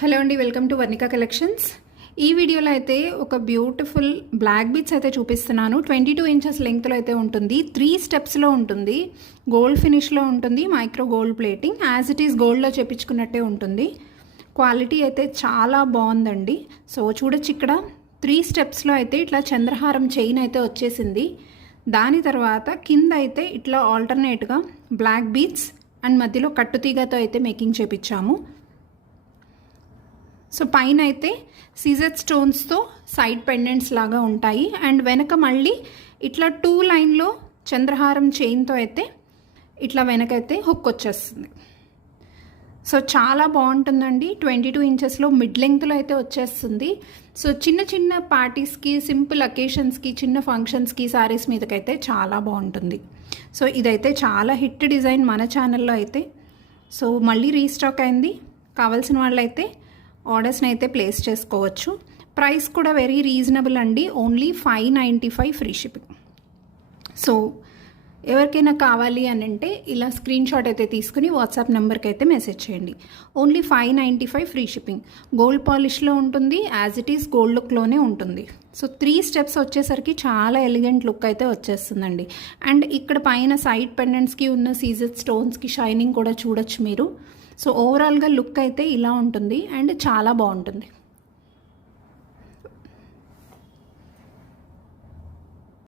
Hello అండి, welcome to Varnika collections. ఈ వీడియోలో అయితే ఒక బ్యూటిఫుల్ బ్లాక్ బీడ్స్ అయితే చూపిస్తున్నాను. 22 ఇంచెస్ లెంగ్త్లో అయితే ఉంటుంది. 3 స్టెప్స్లో ఉంటుంది. గోల్డ్ ఫినిష్లో ఉంటుంది. Micro gold plating as it is గోల్డ్లో చేపించుకున్నట్టే ఉంటుంది. క్వాలిటీ అయితే చాలా బాగుందండి. సో చూడొచ్చు, ఇక్కడ 3 స్టెప్స్లో అయితే ఇట్లా చంద్రహారం చైన్ అయితే వచ్చేసింది. దాని తర్వాత కింద అయితే ఇట్లా ఆల్టర్నేట్గా బ్లాక్ బీడ్స్ అండ్ మధ్యలో కట్టుతీగతో అయితే మేకింగ్ చేపించాము. సో పైన అయితే సీజెడ్ స్టోన్స్తో సైడ్ పెండెంట్స్ లాగా ఉంటాయి. అండ్ వెనక మళ్ళీ ఇట్లా 2 లైన్లో చంద్రహారం చైన్తో అయితే ఇట్లా వెనకైతే హుక్ వచ్చేస్తుంది. సో చాలా బాగుంటుందండి. 22 ఇంచెస్లో మిడ్ లెంగ్త్లో అయితే వచ్చేస్తుంది. సో చిన్న చిన్న పార్టీస్కి, సింపుల్ అకేషన్స్కి, చిన్న ఫంక్షన్స్కి, శారీస్ మీదకైతే చాలా బాగుంటుంది. సో ఇదైతే చాలా హిట్ డిజైన్ మన ఛానల్లో అయితే. సో మళ్ళీ రీస్టాక్ అయింది. కావాల్సిన వాళ్ళైతే ఆర్డర్స్ని అయితే ప్లేస్ చేసుకోవచ్చు. ప్రైస్ కూడా వెరీ రీజనబుల్ అండి. Only 595 free shipping. సో ఎవరికైనా కావాలి అని అంటే ఇలా స్క్రీన్ షాట్ అయితే తీసుకుని వాట్సాప్ నెంబర్కి అయితే మెసేజ్ చేయండి. Only 595 free shipping. గోల్డ్ పాలిష్లో ఉంటుంది. యాజ్ ఇట్ ఈస్ గోల్డ్ లుక్లోనే ఉంటుంది. సో 3 స్టెప్స్ వచ్చేసరికి చాలా ఎలిగెంట్ లుక్ అయితే వచ్చేస్తుందండి. అండ్ ఇక్కడ పైన సైడ్ పెండెంట్స్కి ఉన్న సీజెడ్ స్టోన్స్కి షైనింగ్ కూడా చూడొచ్చు మీరు. సో ఓవరాల్గా లుక్ అయితే ఇలా ఉంటుంది అండ్ చాలా బాగుంటుంది.